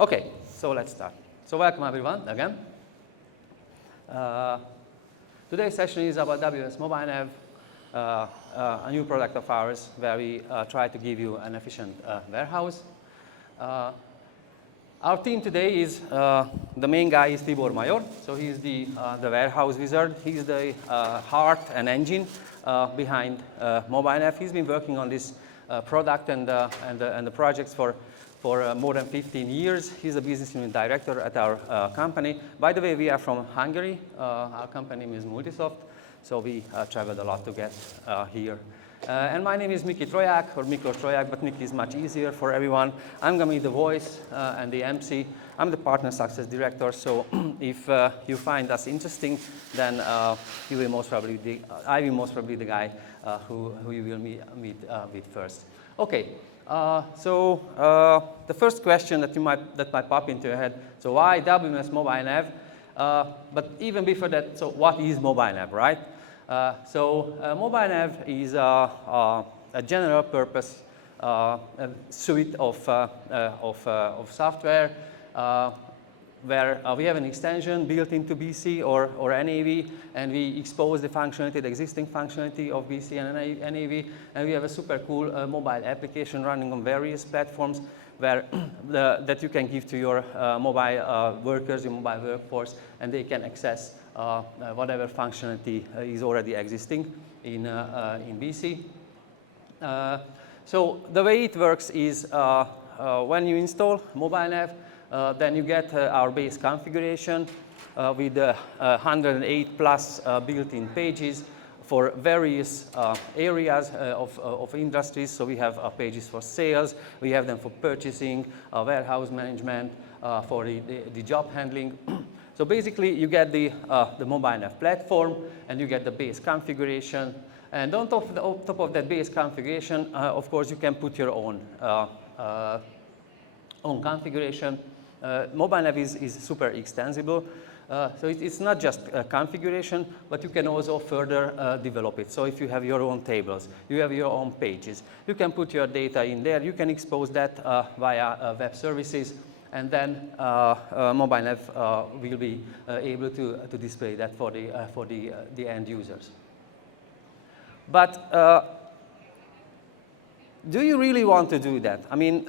Okay, so let's start. So welcome everyone again. Today's session is about WMS MobileNAV, a new product of ours where we try to give you an efficient warehouse. Our team today is, the main guy is Tibor Major, so he's the warehouse wizard. He's the heart and engine behind MobileNAV. He's been working on this product and the projects for more than 15 years. He's a business unit director at our company. By the way, we are from Hungary. Our company name is Multisoft, so we traveled a lot to get here. And my name is Miki Troják, or Mikko Troják, but Miki is much easier for everyone. I'm going to be the voice and the MC. I'm the partner success director, so if you find us interesting, then I will most probably be the guy who you will meet with first. Okay, so the first question that might pop into your head, so why WMS MobileNAV? But even before that, so what is MobileNAV, right? MobileNAV is a general purpose suite of software where we have an extension built into BC or NAV, and we expose the functionality, the existing functionality of BC and NAV, and we have a super cool mobile application running on various platforms where that you can give to your mobile workers, your mobile workforce, and they can access whatever functionality is already existing in BC. So the way it works is when you install MobileNAV, then you get our base configuration with 108 plus built-in pages for various areas of industries. So we have pages for sales, we have them for purchasing, warehouse management, for the job handling. So basically, you get the MobileNAV platform, and you get the base configuration. And on top of that base configuration, of course, you can put your own configuration. MobileNAV is super extensible. So it's not just configuration, but you can also further develop it. So if you have your own tables, you have your own pages, you can put your data in there. You can expose that via web services. And then MobileNAV will be able to display that for the end users. But do you really want to do that? I mean,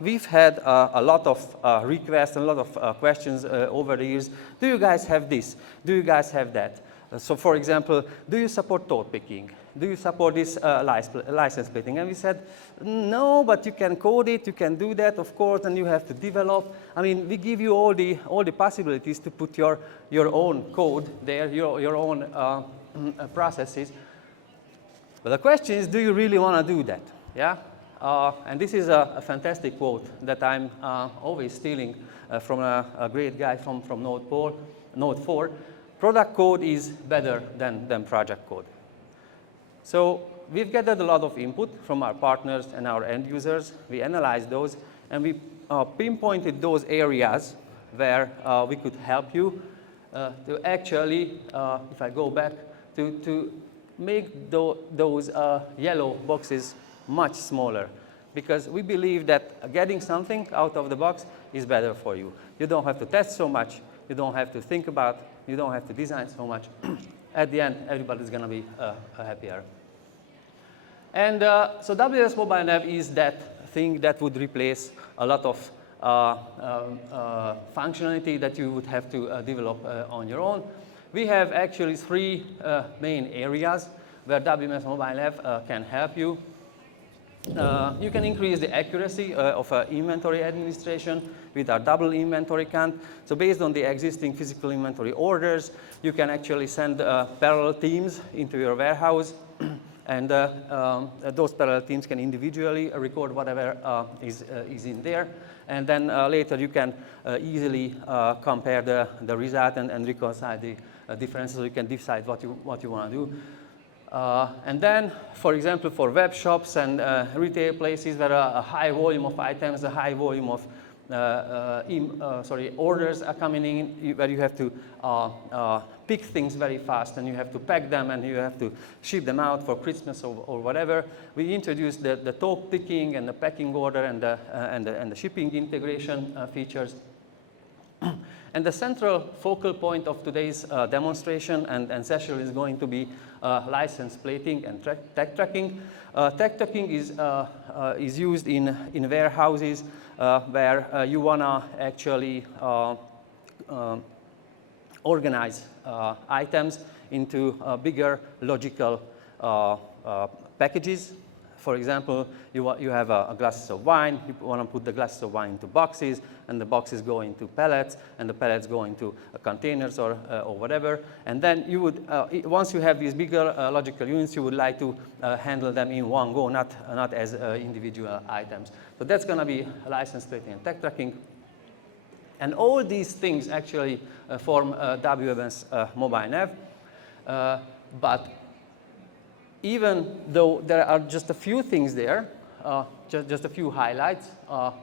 we've had a lot of requests and a lot of questions over the years. Do you guys have this? Do you guys have that? So for example, do you support tote picking? Do you support this license plating? And we said, no, but you can code it, you can do that, of course, and you have to develop. I mean, we give you all the possibilities to put your own code there, your own processes. But the question is, do you really want to do that? Yeah? And this is a fantastic quote that I'm always stealing from a great guy from Node 4. Product code is better than project code. So we've gathered a lot of input from our partners and our end users. We analyzed those, and we pinpointed those areas where we could help you to actually, if I go back, to make those yellow boxes much smaller. Because we believe that getting something out of the box is better for you. You don't have to test so much. You don't have to think about. You don't have to design so much. At the end, everybody's going to be happier. And so WMS MobileNAV is that thing that would replace a lot of functionality that you would have to develop on your own. We have actually three main areas where WMS MobileNAV can help you. You can increase the accuracy of inventory administration with our double inventory count. So based on the existing physical inventory orders, you can actually send parallel teams into your warehouse. And those parallel teams can individually record whatever is in there. And then later you can easily compare the result and reconcile the differences. So you can decide what you want to do. And then, for example, for web shops and retail places where a high volume of items, a high volume of orders are coming in where you have to pick things very fast, and you have to pack them, and you have to ship them out for Christmas or whatever. We introduced the talk picking and the packing order and the shipping integration features. And the central focal point of today's demonstration and session is going to be license plating and tag tracking. Tag tracking is used in warehouses where you want to actually organize items into bigger logical packages. For example, you have a glasses of wine, you want to put the glasses of wine into boxes, and the boxes go into pallets, and the pallets go into containers or whatever. And then you would, once you have these bigger logical units, you would like to handle them in one go, not as individual items. So that's going to be license plating and tag tracking. And all these things actually form WMS MobileNAV. But even though there are just a few things there, just a few highlights,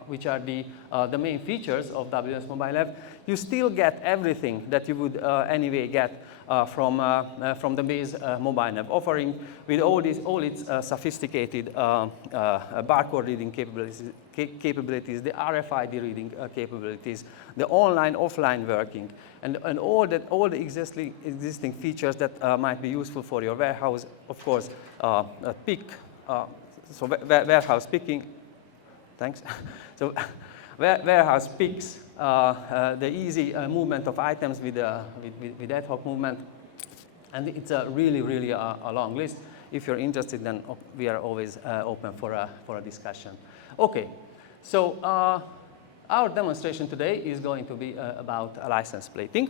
which are the main features of WMS MobileNAV, you still get everything that you would anyway get from the base MobileNAV offering, with all its sophisticated barcode reading capabilities, the RFID reading capabilities, the online-offline working, and all the existing features that might be useful for your warehouse. Of course, so warehouse picking. Thanks. So warehouse picks, the easy movement of items with ad hoc movement, and it's a really a long list. If you're interested, then we are always open for a discussion. Okay, so our demonstration today is going to be about license plating.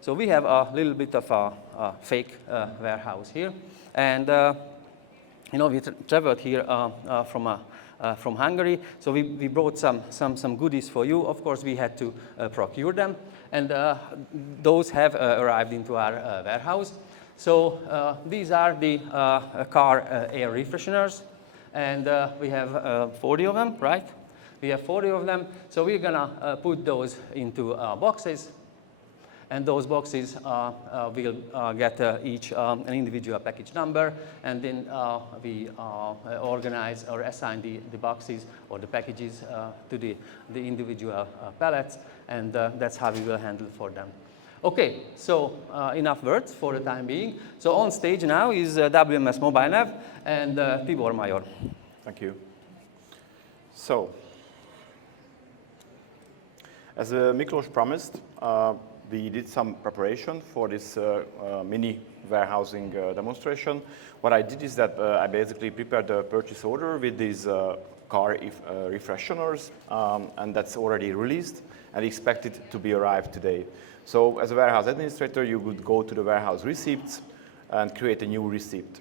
So we have a little bit of a fake warehouse here, and we traveled here from Hungary, so we brought some goodies for you. Of course, we had to procure them, and those have arrived into our warehouse. So these are the car air refresheners, and we have 40 of them, right? We have 40 of them, so we're gonna put those into boxes, and those boxes will get each an individual package number, and then we organize or assign the boxes or the packages to the individual pallets, and that's how we will handle for them. Okay, so enough words for the time being. So on stage now is WMS MobileNAV and Tibor Major. Thank you. So, as Miklos promised, we did some preparation for this mini warehousing demonstration. What I did is that I basically prepared a purchase order with these car refresheners, and that's already released and expected to be arrived today. So as a warehouse administrator, you would go to the warehouse receipts and create a new receipt.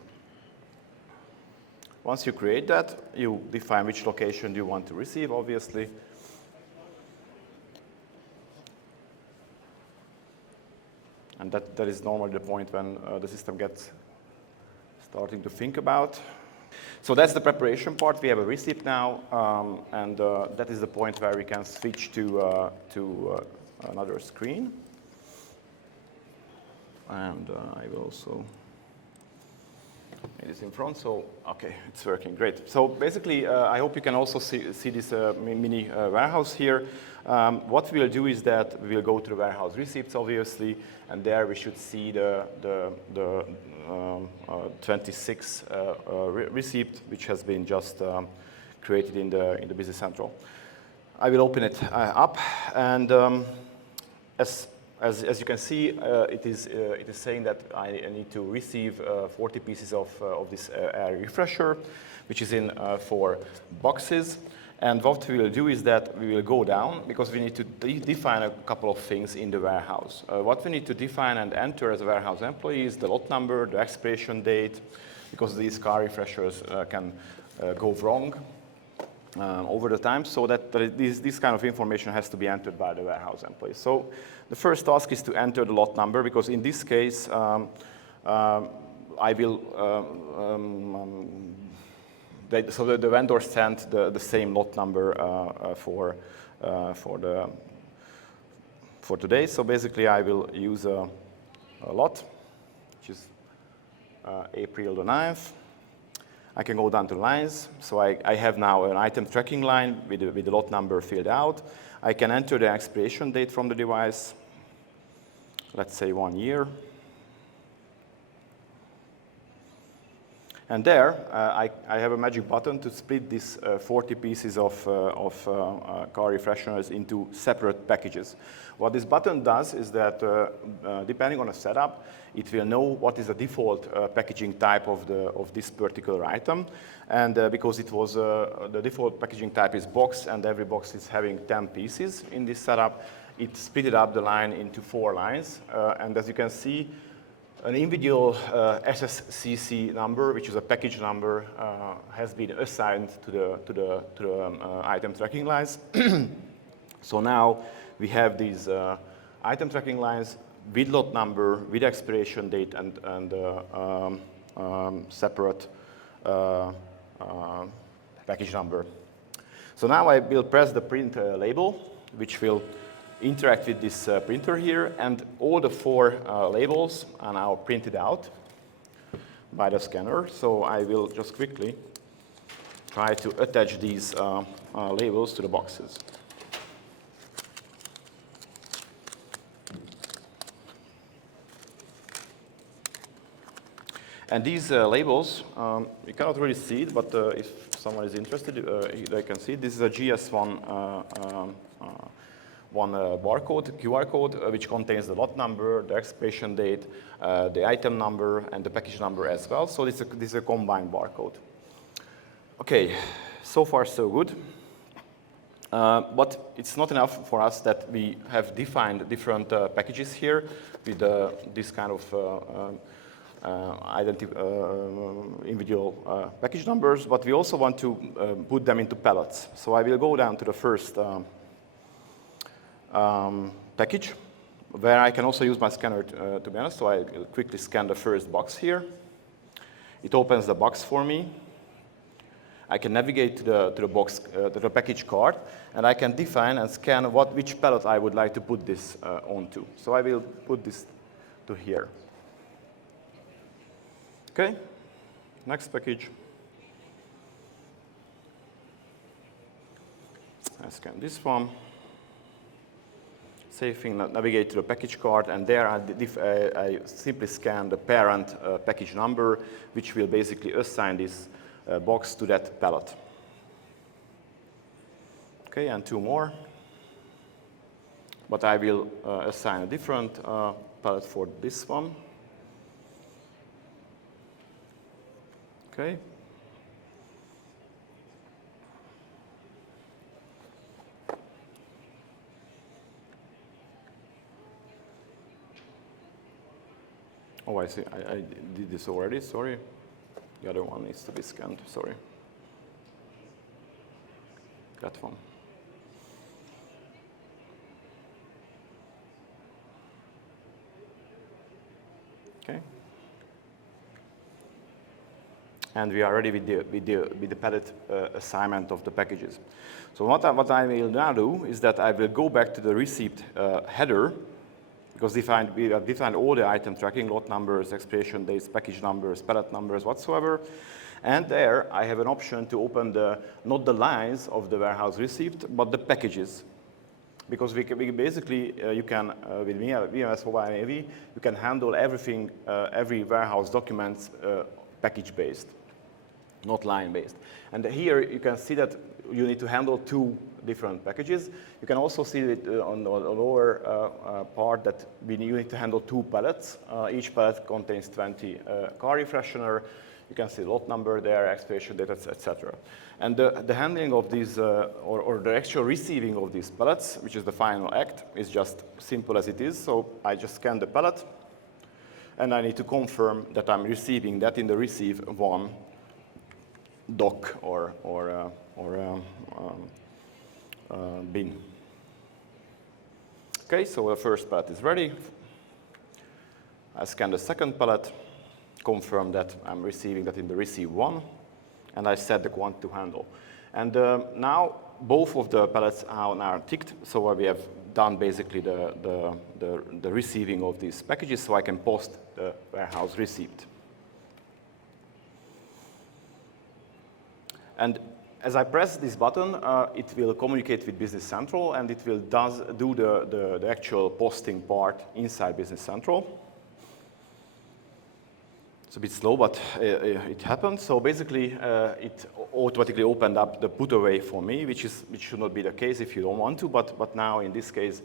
Once you create that, you define which location you want to receive, obviously. And that is normally the point when the system gets starting to think about. So that's the preparation part. We have a receipt now, and that is the point where we can switch to another screen. And I will also make this in front. So, okay, it's working, great. So basically, I hope you can also see this mini warehouse here. What we'll do is that we will go to the warehouse receipts, obviously, and there we should see the 26 receipt, which has been just created in the Business Central. I will open it up, and as you can see, it is saying that I need to receive 40 pieces of this air refresher, which is in 4 boxes. And what we will do is that we will go down, because we need to define a couple of things in the warehouse. What we need to define and enter as a warehouse employee is the lot number, the expiration date, because these car refreshers can go wrong over the time, so that this kind of information has to be entered by the warehouse employee. So the first task is to enter the lot number, because in this case, I will so the vendor sent the same lot number for today. So basically, I will use a lot, which is April the 9th. I can go down to lines. So I have now an item tracking line with the lot number filled out. I can enter the expiration date from the device. Let's say 1 year. And there, I have a magic button to split these 40 pieces of car refresheners into separate packages. What this button does is that, depending on the setup, it will know what is the default packaging type of this particular item. And because it was the default packaging type is box, and every box is having 10 pieces in this setup, it split up the line into 4 lines. And as you can see, an individual SSCC number, which is a package number, has been assigned to the item tracking lines. So now we have these item tracking lines with lot number, with expiration date, and separate package number. So now I will press the print label, which will interact with this printer here, and all the 4 labels are now printed out by the scanner. So I will just quickly try to attach these labels to the boxes. And these labels, you cannot really see it, but if someone is interested, they can see it. This is a GS1 barcode, QR code, which contains the lot number, the expiration date, the item number, and the package number as well. So this is a combined barcode. Okay, so far so good. But it's not enough for us that we have defined different packages here with this kind of individual package numbers, but we also want to put them into pallets. So I will go down to the first package, where I can also use my scanner, to be honest. So I quickly scan the first box here. It opens the box for me. I can navigate to the box, to the package card, and I can define and scan which pallet I would like to put this onto. So I will put this to here. Okay, next package. I scan this one. Same thing, navigate to the package card, and there I simply scan the parent package number, which will basically assign this box to that pallet. Okay, and 2 more. But I will assign a different pallet for this one. Okay. Oh, I see. I did this already, sorry. The other one needs to be scanned, sorry. That one. Okay. And we are ready with the pallet assignment of the packages. So what I will now do is that I will go back to the receipt header, because we have defined all the item tracking, lot numbers, expiration dates, package numbers, pallet numbers, whatsoever. And there I have an option to open not the lines of the warehouse receipt, but the packages. Because we basically, you can, with WMS MobileNAV, you can handle everything, every warehouse documents package-based, not line-based. And here you can see that you need to handle 2 different packages. You can also see it on the lower part that you need to handle 2 pallets. Each pallet contains 20 car refreshener. You can see lot number there, expiration date, etc. And the handling of these, or the actual receiving of these pallets, which is the final act, is just simple as it is. So I just scan the pallet, and I need to confirm that I'm receiving that in the receive one dock or bin. Okay, so the first pallet is ready. I scan the second pallet, confirm that I'm receiving that in the receive one, and I set the quantity to handle. And now both of the pallets are now ticked, so we have done basically the receiving of these packages, so I can post the warehouse received. And as I press this button, it will communicate with Business Central, and it will do the actual posting part inside Business Central. It's a bit slow, but it happened. So basically, it automatically opened up the put away for me, which should not be the case if you don't want to, but now in this case,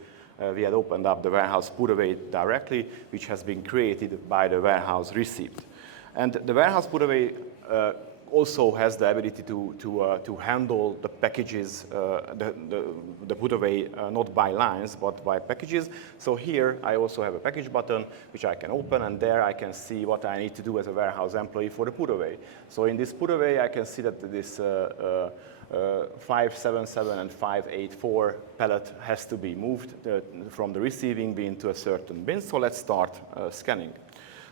we had opened up the warehouse put away directly, which has been created by the warehouse received. And the warehouse put away also has the ability to handle the packages, the put away, not by lines, but by packages. So here I also have a package button, which I can open, and there I can see what I need to do as a warehouse employee for the put away. So in this put away, I can see that this 577 and 584 pallet has to be moved from the receiving bin to a certain bin. So let's start scanning.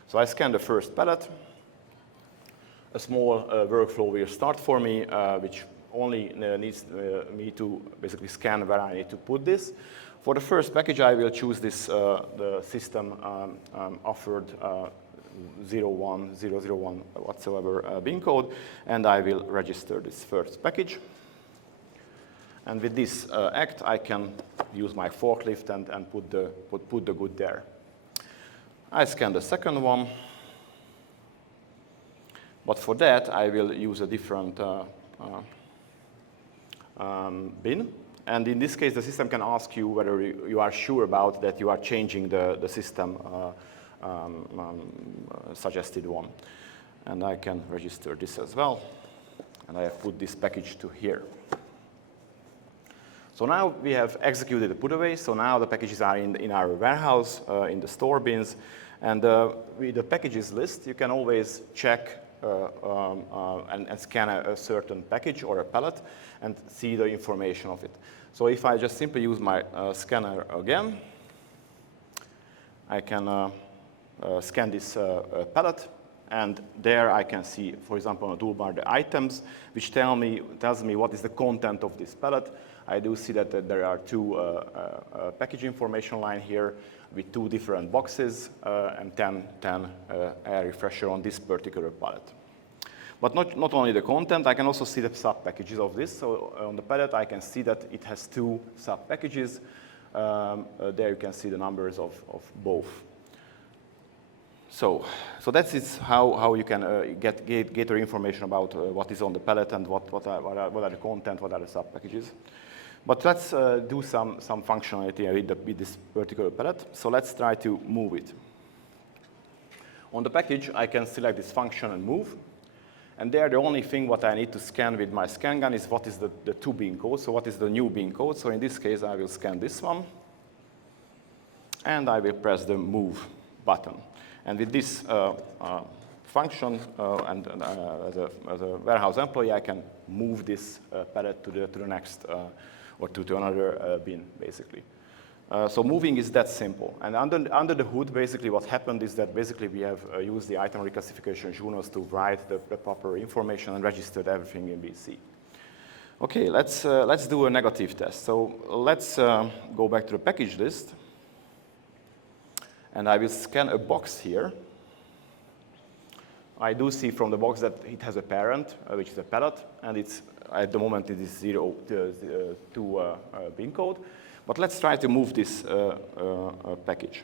So I scan the first pallet. A small workflow will start for me, which only needs me to basically scan where I need to put this. For the first package, I will choose this, the system offered 01001 whatsoever bin code, and I will register this first package. And with this act, I can use my forklift and put the good there. I scan the second one. But for that, I will use a different bin. And in this case, the system can ask you whether you are sure about that you are changing the system suggested one. And I can register this as well. And I have put this package to here. So now we have executed the put away. So now the packages are in our warehouse, in the store bins. And with the packages list, you can always check and scan a certain package or a pallet and see the information of it. So if I just simply use my scanner again, I can scan this pallet, and there I can see, for example, on the toolbar, the items, which tells me what is the content of this pallet. I do see that there are two package information line here with two different boxes and 10 air refresher on this particular pallet. But not only the content, I can also see the sub-packages of this. So on the pallet, I can see that it has two sub-packages. There you can see the numbers of both. So that's it, how you can get your information about what is on the pallet and what are the content, what are the sub-packages. But let's do some functionality with this particular pallet. So let's try to move it. On the package, I can select this function and move. And there, the only thing what I need to scan with my scan gun is what is the two bin code. So what is the new bin code? So in this case, I will scan this one. And I will press the move button. And with this function, as a warehouse employee, I can move this pallet to the next or to another bin, basically. So moving is that simple. And under the hood, basically what happened is that basically we have used the item reclassification journals to write the proper information and registered everything in BC. Okay, let's do a negative test. So let's go back to the package list. And I will scan a box here. I do see from the box that it has a parent, which is a pallet, and it's at the moment it is 2 bin code. But let's try to move this package.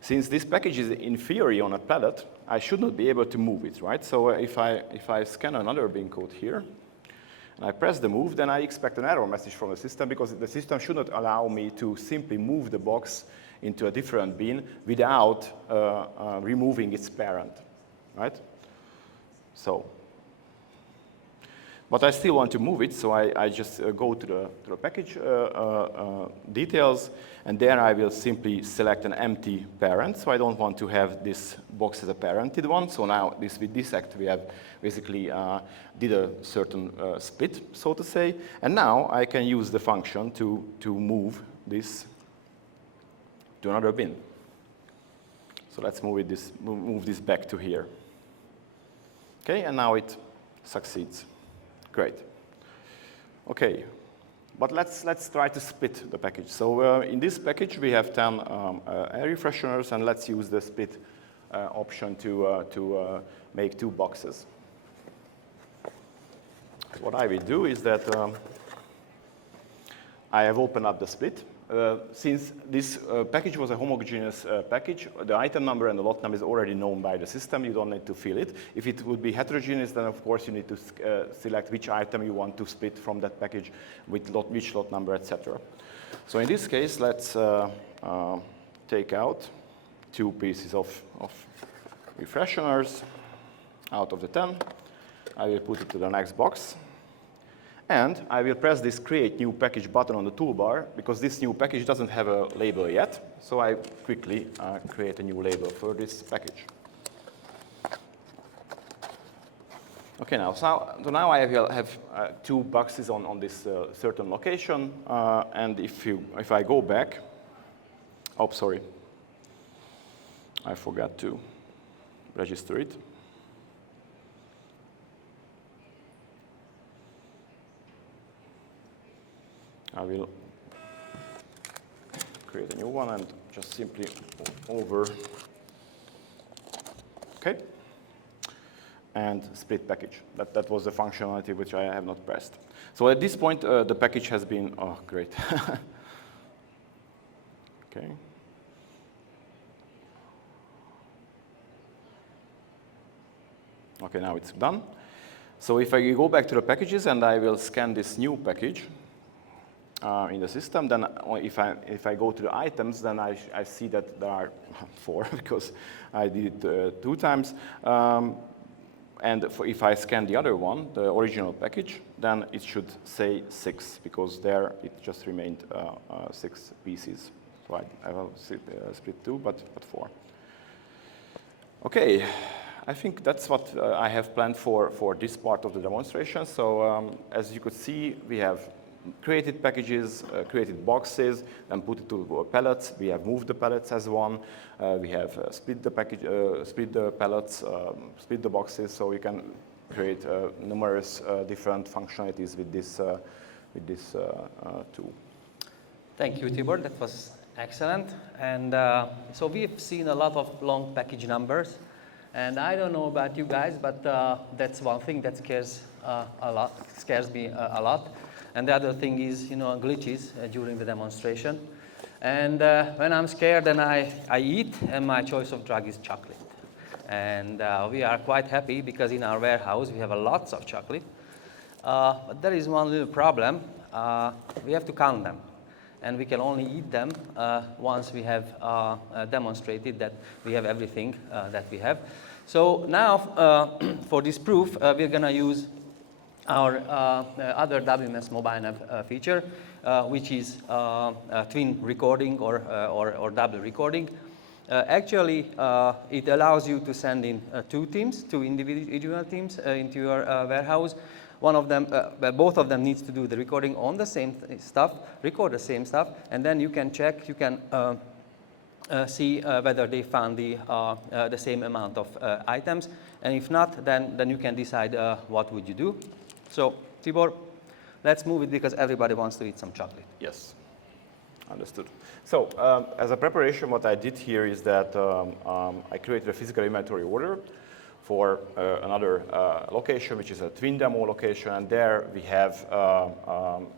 Since this package is in theory on a pallet, I should not be able to move it, right? So if I scan another bin code here, and I press the move, then I expect an error message from the system, because the system should not allow me to simply move the box into a different bin without removing its parent, right? So, but I still want to move it, so I just go to the package details, and there I will simply select an empty parent. So I don't want to have this box as a parented one. So now with this act we have basically did a certain split, so to say, and now I can use the function to move this to another bin. So let's move this back to here. Okay, and now it succeeds. Great. Okay, but let's try to split the package. So in this package, we have 10 array fresheners, and let's use the split option to make 2 boxes. What I will do is that I have opened up the split. Since this package was a homogeneous package, the item number and the lot number is already known by the system. You don't need to fill it. If it would be heterogeneous, then of course you need to select which item you want to split from that package with which lot number, etc. So in this case, let's take out 2 pieces of refresheners out of the 10. I will put it to the next box. And I will press this Create New Package button on the toolbar, because this new package doesn't have a label yet. So I quickly create a new label for this package. OK, so now I have 2 boxes on this certain location. And if I go back, oh, sorry, I forgot to register it. I will create a new one and just simply over, OK, and split package. That was the functionality which I have not pressed. So at this point, the package has been, oh, great. OK. OK, now it's done. So if I go back to the packages and I will scan this new package, in the system, then if I go to the items, then I see that there are 4 because I did it 2 times. And if I scan the other one, the original package, then it should say 6 because there it just remained 6 pieces. So I will split 2, but 4. OK, I think that's what I have planned for this part of the demonstration. So as you could see, we have created packages, created boxes, and put it to pallets. We have moved the pallets as one. We have split the package, split the pallets, split the boxes, so you can create numerous different functionalities with this tool. Thank you, Tibor. That was excellent. And so we've seen a lot of long package numbers. And I don't know about you guys, but that's one thing that scares me a lot. And the other thing is, glitches during the demonstration. And when I'm scared, then I eat, and my choice of drug is chocolate. And we are quite happy because in our warehouse we have lots of chocolate. But there is one little problem. We have to count them. And we can only eat them once we have demonstrated that we have everything that we have. So now, for this proof, we're going to use our other WMS MobileNAV feature, which is twin recording or double recording. Actually, it allows you to send in 2 teams, 2 individual teams into your warehouse. One of them, both of them needs to do the recording on the same stuff, record the same stuff, and then you can check, you can see whether they found the same amount of items. And if not, then you can decide what would you do. So, Tibor, let's move it because everybody wants to eat some chocolate. Yes, understood. So, as a preparation, what I did here is that I created a physical inventory order for another location, which is a twin demo location, and there we have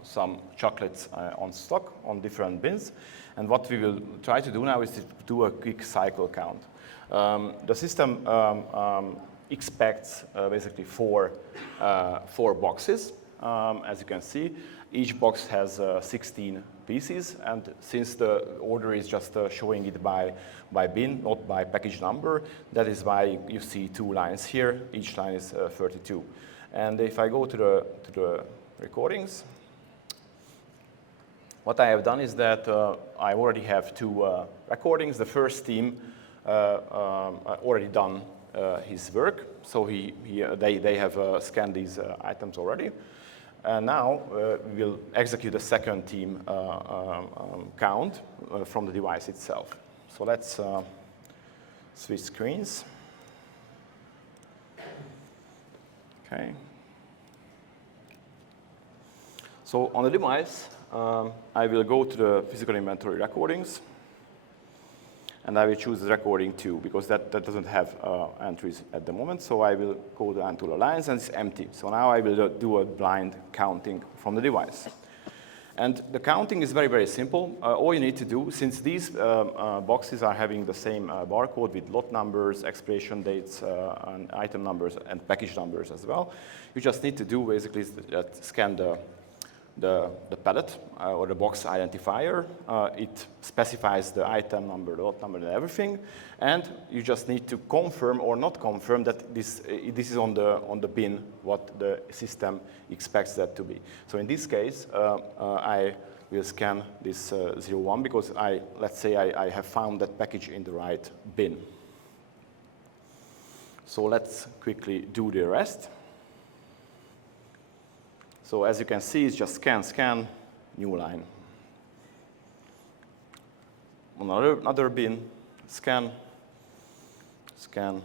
some chocolates on stock on different bins. And what we will try to do now is to do a quick cycle count. The system expects basically 4 boxes. As you can see, each box has 16 pieces, and since the order is just showing it by bin, not by package number, that is why you see 2 lines here. Each line is 32. And if I go to the recordings, what I have done is that I already have 2 recordings. The first team already done his work, so they have scanned these items already. And now we will execute the second team count from the device itself. So let's switch screens. Okay, So on the device, I will go to the physical inventory recordings, and I will choose the recording 2, because that doesn't have entries at the moment. So I will go down to the lines, and it's empty. So now I will do a blind counting from the device. And the counting is very, very simple. All you need to do, since these boxes are having the same barcode with lot numbers, expiration dates, and item numbers, and package numbers as well, you just need to do basically scan the pallet or the box identifier. It specifies the item number, the lot number, and everything. And you just need to confirm or not confirm that this is on the bin what the system expects that to be. So in this case, I will scan this 01 because let's say I have found that package in the right bin. So let's quickly do the rest. So as you can see, it's just scan, scan, new line. Another bin, scan, scan,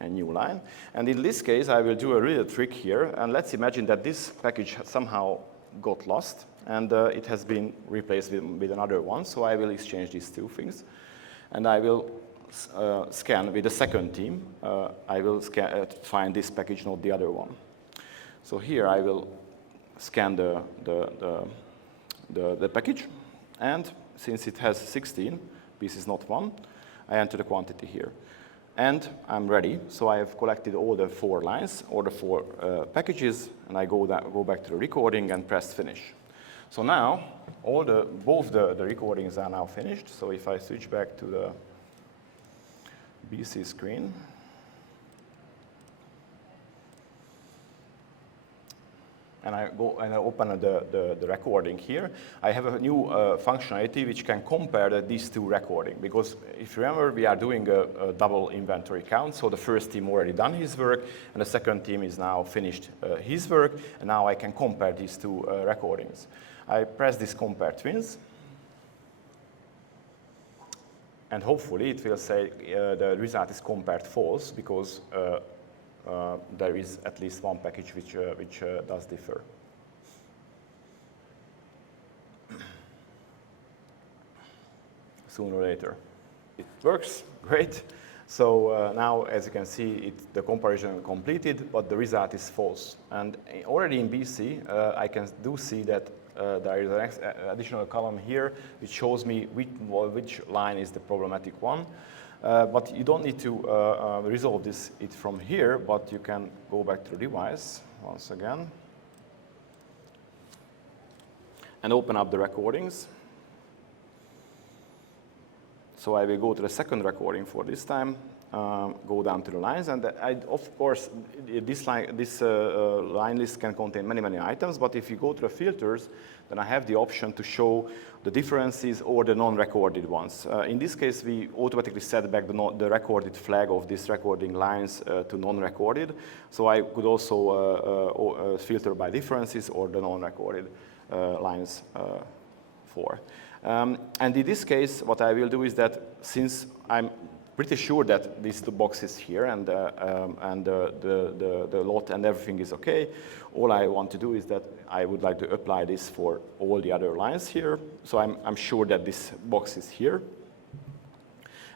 and new line. And in this case, I will do a real trick here. And let's imagine that this package somehow got lost, and it has been replaced with another one. So I will exchange these two things. And I will scan with the second team. I will find this package, not the other one. So here I will scan the package, and since it has 16 pieces, not 1, I enter the quantity here. And I'm ready, so I have collected all the 4 lines, or the 4 packages, and I go back to the recording and press finish. So now, both the recordings are now finished, so if I switch back to the BC screen, and I go and I open the recording here, I have a new functionality which can compare these two recordings. Because if you remember, we are doing a double inventory count. So the first team already done his work, and the second team is now finished his work. And now I can compare these two recordings. I press this compare twins. And hopefully it will say the result is compared false, because there is at least one package which does differ. Sooner or later. It works, great. So now, as you can see, the comparison completed, but the result is false. And already in BC, I can see that there is an additional column here which shows me which line is the problematic one. But you don't need to resolve it from here, but you can go back to the device once again and open up the recordings. So I will go to the second recording for this time, go down to the lines, and of course, this line list can contain many, many items, but if you go to the filters, then I have the option to show the differences or the non-recorded ones. In this case, we automatically set back the recorded flag of these recording lines to non-recorded. So I could also filter by differences or the non-recorded lines for. And in this case, what I will do is that, since I'm pretty sure that these two boxes here and the lot and everything is okay, all I want to do is that I would like to apply this for all the other lines here. So I'm sure that this box is here.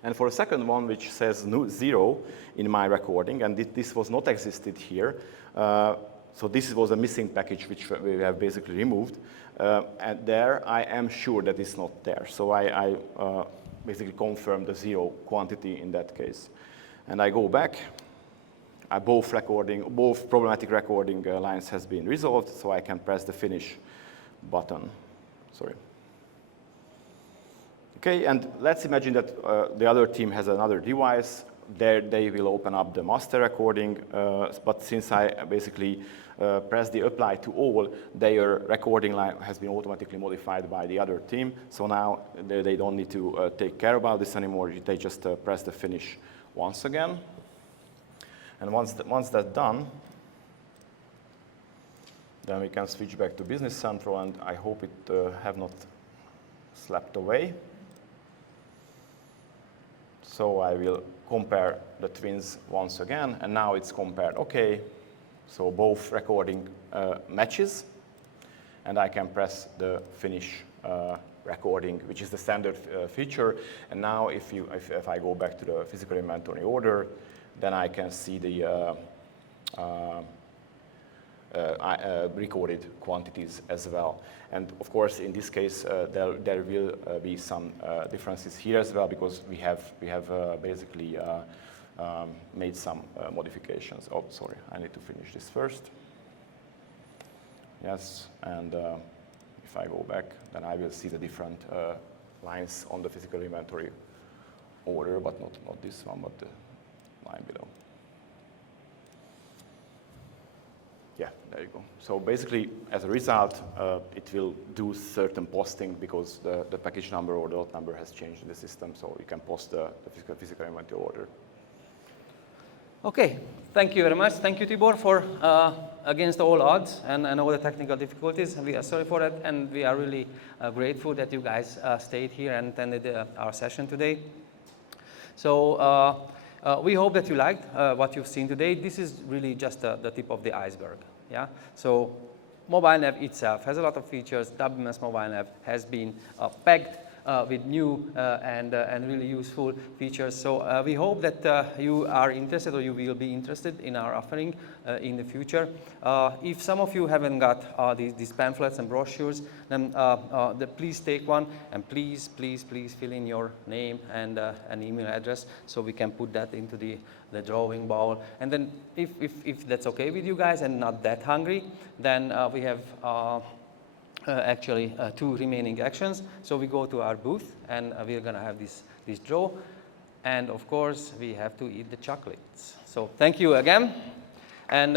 And for a second one, which says 0 in my recording, and this was not existed here, so this was a missing package which we have basically removed. And there, I am sure that it's not there. So I basically confirm the 0 quantity in that case. And I go back. Both problematic recording lines has been resolved, so I can press the finish button. Sorry. Okay, and let's imagine that the other team has another device. There they will open up the master recording, but since I basically press the apply to all, their recording line has been automatically modified by the other team. So now they don't need to take care about this anymore. They just press the finish once again. And once that's done, then we can switch back to Business Central, and I hope it have not slept away. So I will compare the twins once again, and now it's compared. Okay, so both recording matches. and I can press the finish recording, which is the standard feature. And now if I go back to the physical inventory order, then I can see the recorded quantities as well. And of course, in this case, there will be some differences here as well, because we have basically made some modifications. Oh, sorry, I need to finish this first. Yes, and if I go back, then I will see the different lines on the physical inventory order, but not this one, but the line below. Yeah, there you go. So basically, as a result, it will do certain posting because the package number or the lot number has changed in the system, so you can post the physical inventory order. Okay, thank you very much. Thank you, Tibor, for against all odds and all the technical difficulties. We are sorry for that, and we are really grateful that you guys stayed here and attended our session today. So we hope that you liked what you've seen today. This is really just the tip of the iceberg. Yeah. So MobileNAV itself has a lot of features. WMS MobileNAV has been packed with new and really useful features. So we hope that you are interested, or you will be interested in our offering in the future. If some of you haven't got these pamphlets and brochures, then please take one, and please fill in your name and an email address so we can put that into the drawing bowl. And then if that's okay with you guys and not that hungry, then we have actually 2 remaining actions. So we go to our booth, and we're going to have this draw. And of course, we have to eat the chocolates. So thank you again. And